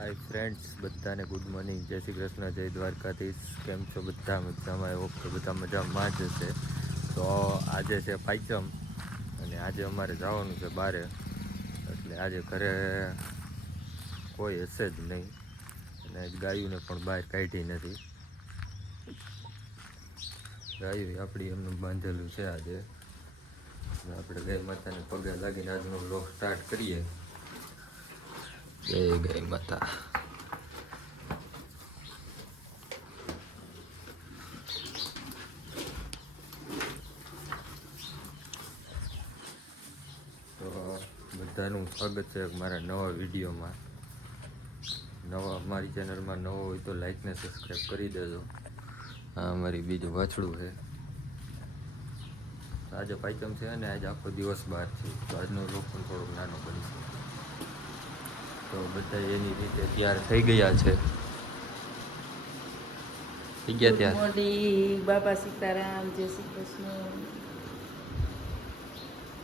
Hi friends, બધાને good morning, જય શ્રી કૃષ્ણ, જય દ્વારકાધીશ. કેમ છો બધા? મજામાં? ઓકે, બધા મજામાં જ હશે. તો આજે છે પાંચમ અને આજે અમારે જવાનું છે બારે, એટલે આજે ઘરે કોઈ હશે જ નહીં અને ગાયોને પણ બહાર કાઢી નથી. ગાયું આપણી એમનું બાંધેલું છે. આજે આપણે ગાય માતાને પગે લાગીને આજનો વ્લોગ સ્ટાર્ટ કરીએ. જય ગાય માતા. તો બધાનું સ્વાગત છે મારા નવા વિડીયોમાં. મારી ચેનલમાં નવો હોય તો લાઈક ને સબસ્ક્રાઈબ કરી દેજો. આ અમારી બીજું વાછડું છે. આજે પાંચમ છે અને આજે આખો દિવસ બહાર છે, તો આજનો વ્લોગ પણ થોડોક નાનો બની છે. તો બધા એની રીતે તૈયાર થઈ ગયા છે. થઈ ગયા ગુડ ત્યાં? મોર્નિંગ, બાપા સીતારામ, જય શ્રી કૃષ્ણ.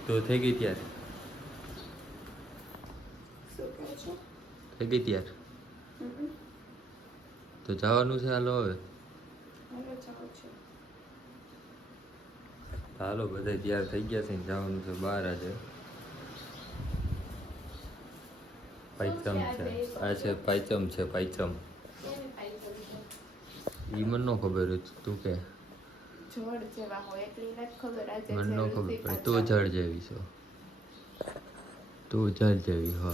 તો થઈ ગઈ ત્યાર? શું કહો છો? થઈ ગઈ ત્યાર? તો જવાનું છે. હાલો હવે. હાલો, બધા તૈયાર થઈ ગયા છે ને જવાનું છે બહાર. આજે પાંચમ છે. આ છે પાંચમ છે. પાંચમ ઈ મને ન ખબર હતી. તું કે જોડ જેવા હોય એટલી નથી ખબર. આજે મને ન ખબર છે પડે. તું જળ જેવી છો. તું જળ જેવી હો.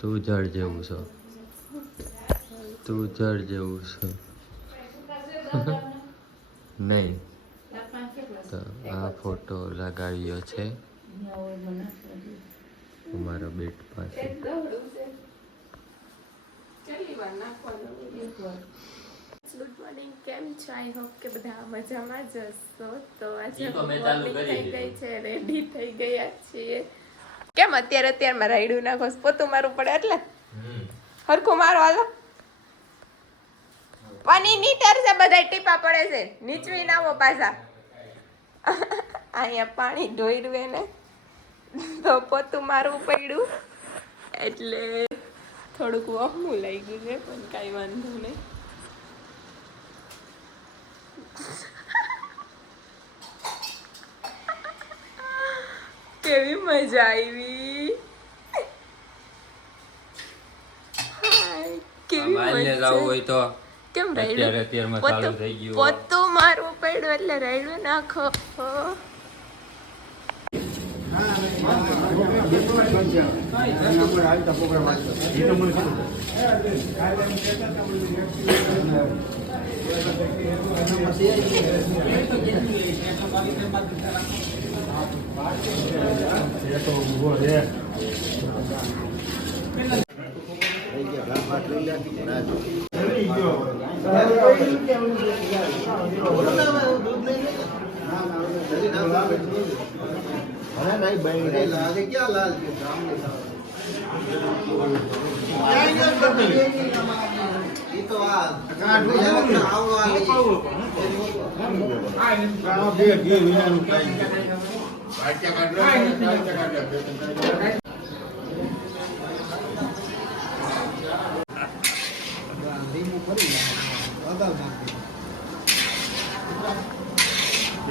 તું જળ જેવું છો. તું જળ જેવું છો. નહીં તો આ ફોટો લગાવ્યો છે અમારા બેટ પાસે. ગુડ મોર્નિંગ, કેમ છો? આઈ હોપ કે બધા મજામાં જ હશો. તો આજે મોર્નિંગ થઈ ગઈ છે, રેડી થઈ ગયા છીએ. કેમ અત્યારમાં રાયડું નાખો, પોતું મારવું પડે એટલે હરખું મારો. હાલો, પાણી નીટર છે, બધા ટીપા પડે છે, નીચવી નાવો પાછા. અહીંયા પાણી ઢોર્યું એને તો પોતું મારવું પડ્યું, એટલે થોડુંક વહમું લઈ ગયું છે, પણ કાંઈ વાંધો નહીં. કેવી મજા આવી. કેવી મજા હોય તો કેમ અત્યારમાં ચાલુ થઈ ગયું. પોતું મારવું પડ્યું એટલે રાયડું નાખો.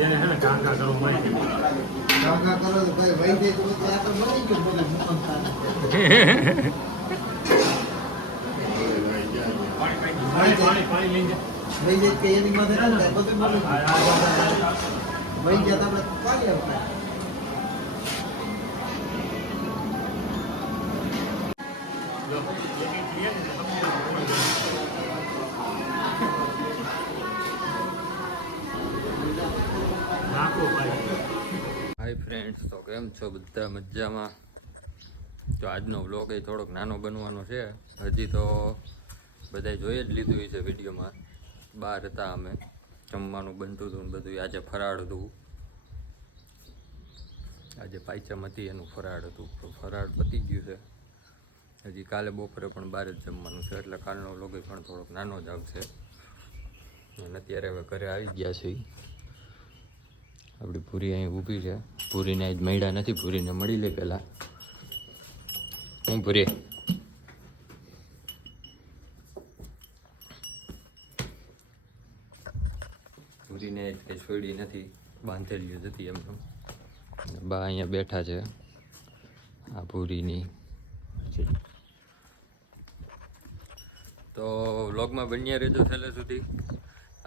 એને હે ને કાંકા કરો માહિતી કાંકા કરો તો ભાઈ વહી દે તો આ તો મરી ગયો બોલે મુકમતા પાણી લઈ જા વહી દે કે એની માથે ના બધું મરી વહી જતા આપણે પાણી આવતા હાય ફ્રેન્ડ્સ, તો કેમ છો? બધા મજામાં? તો આજનો વ્લોગ એ થોડોક નાનો બનવાનો છે. હજી તો બધાય જોઈ જ લીધું છે વિડીયોમાં. બહાર હતા અમે, જમવાનું બનતું હતું ને બધું. આજે ફરાળ હતું, આજે પાંચમ હતી એનું ફરાળ હતું. તો ફરાળ પતી ગયું છે. હજી કાલે બપોરે પણ બહાર જ જમવાનું છે, એટલે કાલનો વ્લોગ પણ થોડોક નાનો જ આવશે. અને અત્યારે હવે ઘરે આવી ગયા છે. આપણી પૂરી અહીં ઊભી છે. પૂરીને આજ મળ્યા નથી, પૂરીને મળી લે પહેલાં. હું પૂરી ભૂરીને કંઈ છોડી નથી, બાંધેલી જ હતી એમને. બા અહીંયા બેઠા છે આ ભૂરીની. તો વ્લોગમાં બન્યા રહેજો છેલ્લે સુધી.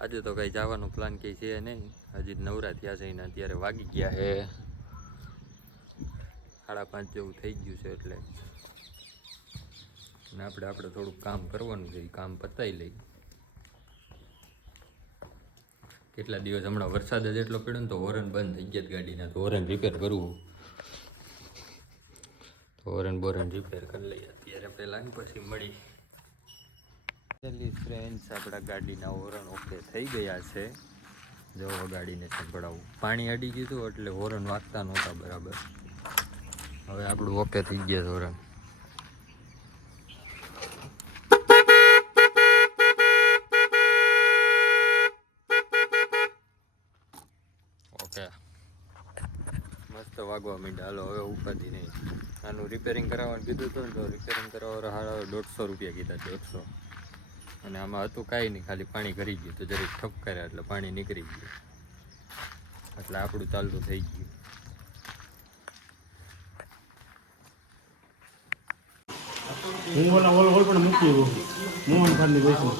આજે તો કંઈ જવાનો પ્લાન કંઈ છે નહીં, હજી નવરા થયા છે. એના અત્યારે વાગી ગયા છે 5:30 જેવું થઈ ગયું છે. એટલે અને આપણે થોડુંક કામ કરવાનું છે, એ કામ પતાવી લઈ. કેટલા દિવસ હમણાં વરસાદ જ એટલો પડ્યો ને તો હોરન બંધ થઈ ગયા ગાડીના. તો હોરન રિપેર કરવું, તો હોરન બોરન રિપેર કરી લઈએ અત્યારે પહેલાં, પછી મળી. ફ્રેન્ડ્સ, આપણા ગાડીના હોરન ઓકે થઈ ગયા છે. જો ગાડીને સંભળાવું, પાણી અડી ગયું હતું એટલે હોરન વાગતા નહોતા બરાબર. હવે આપણું ઓકે થઈ ગયા હોરન. ઓકે, મસ્ત વાગવા માંડ્યા. હાલો હવે ઉપાધી નહીં. આનું રિપેરિંગ કરાવવાનું કીધું હતું ને, તો રિપેરિંગ કરાવવા 150 રૂપિયા કીધા, 150. અને આમાં હતું કાંઈ નહીં, ખાલી પાણી ભરી ગયું તો જરીક ઠપકાર્યા એટલે પાણી નીકળી ગયું, એટલે આપણું ચાલતું થઈ ગયું. હું ઓલ પણ મૂકી મોહન ખાનની બેસું.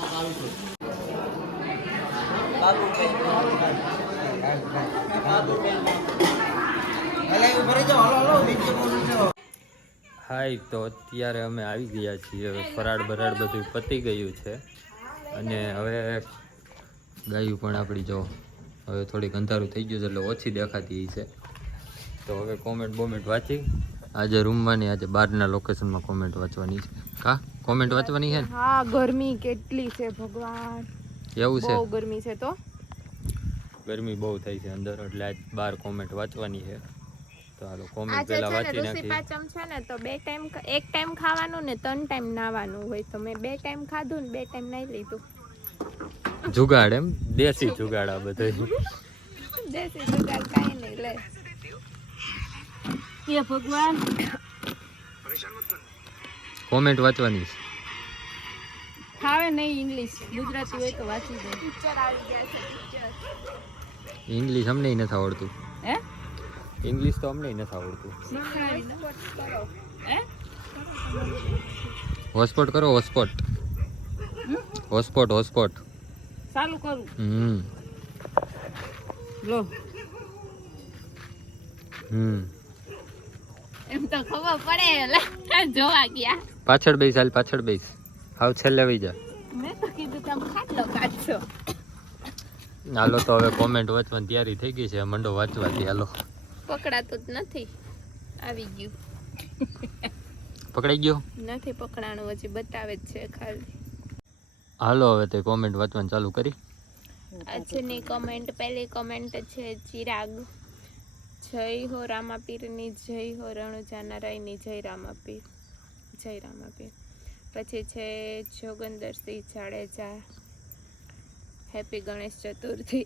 હાય, તો અત્યારે અમે આવી ગયા છીએ. હવે ફરાળ બરાળ બધું પતી ગયું છે. અને હવે ગાયું પણ આપણી જો હવે થોડીક અંધારું થઈ ગયું છે એટલે ઓછી દેખાતી છે. તો હવે કોમેન્ટ બોમેન્ટ વાંચી. આજે રૂમમાં નહીં, આજે બહારના લોકેશનમાં કોમેન્ટ વાંચવાની છે. કા કોમેન્ટ વાંચવાની છે ને? હા, ગરમી કેટલી છે ભગવાન, એવું છે? બહુ ગરમી છે. તો ગરમી બહુ થઈ છે અંદર, એટલે આજ બહાર કોમેન્ટ વાંચવાની છે. તો હાલો કોમેન્ટ પહેલા વાંચી નાખી. પાચમ છે ને, તો 2 ટાઈમ, 1 ટાઈમ ખાવાનું ને 3 ટાઈમ નાવાનું હોય. તો મેં 2 ટાઈમ ખાધું ને 2 ટાઈમ નાઈ લીધું. જુગાડ એમ, દેશી જુગાડ આ બધું. દેશી જુગાડ કાંઈ નહીં લે. એ ભગવાન, કોમેન્ટ વાંચવાની છે. ખાવે નહીં ઇંગ્લિશ, ગુજરાતી હોય તો વાંચી દે. ટીચર આવી ગયા છે, ટીચર. ઇંગ્લિશ અમને નથી આવડતું. હે? ઇંગ્લિશ તો અમને નથી આવડતું. હોસ્પોટ કરો, હોસ્પોટ. હોસ્પોટ ચાલુ કરું. લો. એમ તો ખબર પડે, જોવા ગયા. પાછળ બેસ, હાલ પાછળ બેસ. હાવ છેલ્લે વઈ જા. મેં તો કીધું તમે ખાટલો કાઢશો. હાલો, તો હવે કોમેન્ટ વાંચવાની તૈયારી થઈ ગઈ છે. મંડો વાંચવાથી. હાલો, પકડાતું જ નથી. આવી ગયું. પકડાઈ ગયો નથી પકડાણું, હજી બતાવે જ છે ખાલી. હાલો, હવે તે કોમેન્ટ વાંચવાનું ચાલુ કરી. આજની કમેન્ટ, પહેલી કમેન્ટ છે ચિરાગ. જય હો રામાપીરની જય, હો રણુજાના રાયની જય રામાપીર, જય રામાપીર. પછી છે જોગંદરસિંહ જાડેજા, હેપી ગણેશ ચતુર્થી,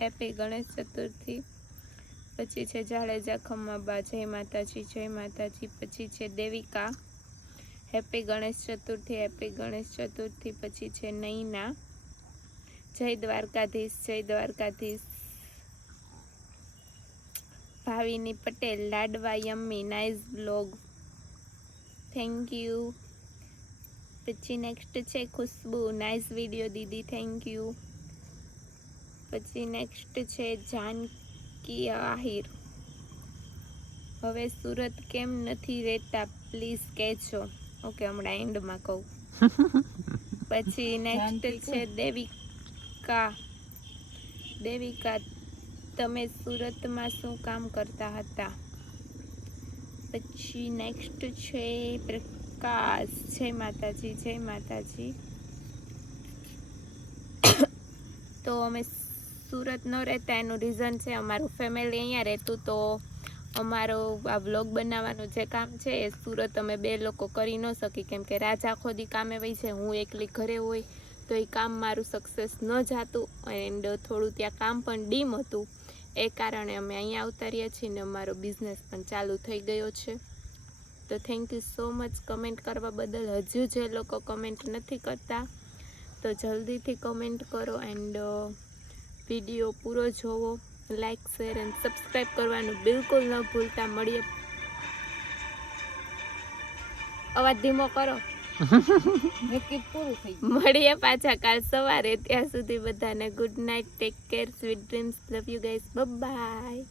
હેપી ગણેશ ચતુર્થી. પછી છે જાડેજા ખમ્માબા, જય માતાજી, જય માતાજી. પછી છે દેવિકા, હેપી ગણેશ ચતુર્થી, હેપી ગણેશ ચતુર્થી. પછી છે નૈના, જય દ્વારકાધીશ, જય દ્વારકાધીશ. ભાવિની પટેલ, લાડવા yummy, nice blog, thank you. પછી નેક્સ્ટ છે ખુશ્બુ, નાઇસ વિડીયો દીદી, થેન્ક યુ. પછી નેક્સ્ટ છે જાનકી આહિર, હવે સુરત કેમ નથી રહેતા પ્લીઝ કહેજો. ઓકે, હમણાં એન્ડમાં કહું. પછી નેક્સ્ટ છે દેવિકા, દેવિકા તમે સુરતમાં શું કામ કરતા હતા? પછી નેક્સ્ટ છે પ્રકાશ, જય માતાજી, જય માતાજી. તો અમે સુરત ન રહેતા એનું રીઝન છે અમારું ફેમિલી અહીંયા રહેતું, તો અમારો આ વ્લોગ બનાવવાનું જે કામ છે એ સુરત અમે 2 લોકો કરી ન શકી, કેમ કે રાજા આખો દી કામે વહી છે, હું એકલી ઘરે હોય, તો એ કામ મારું સક્સેસ ન જાતું. એન્ડ થોડું ત્યાં કામ પણ ડીમ હતું, એ કારણે અમે અહીંયા આવતા રહ્યા છીએ ને અમારો બિઝનેસ પણ ચાલુ થઈ ગયો છે. તો thank you so much comment કરવા બદલ. હજુ જે લોકો કમેન્ટ નથી કરતા તો જલ્દીથી કમેન્ટ કરો. એન્ડ વિડીયો પૂરો જોવો, લાઈક શેર અને સબસ્ક્રાઈબ કરવાનું બિલકુલ ન ભૂલતા. અવાજ ધીમો કરો. મળીએ પાછા કાલ સવારે. ત્યાં સુધી બધાને good night, take care, sweet dreams, love you guys, by.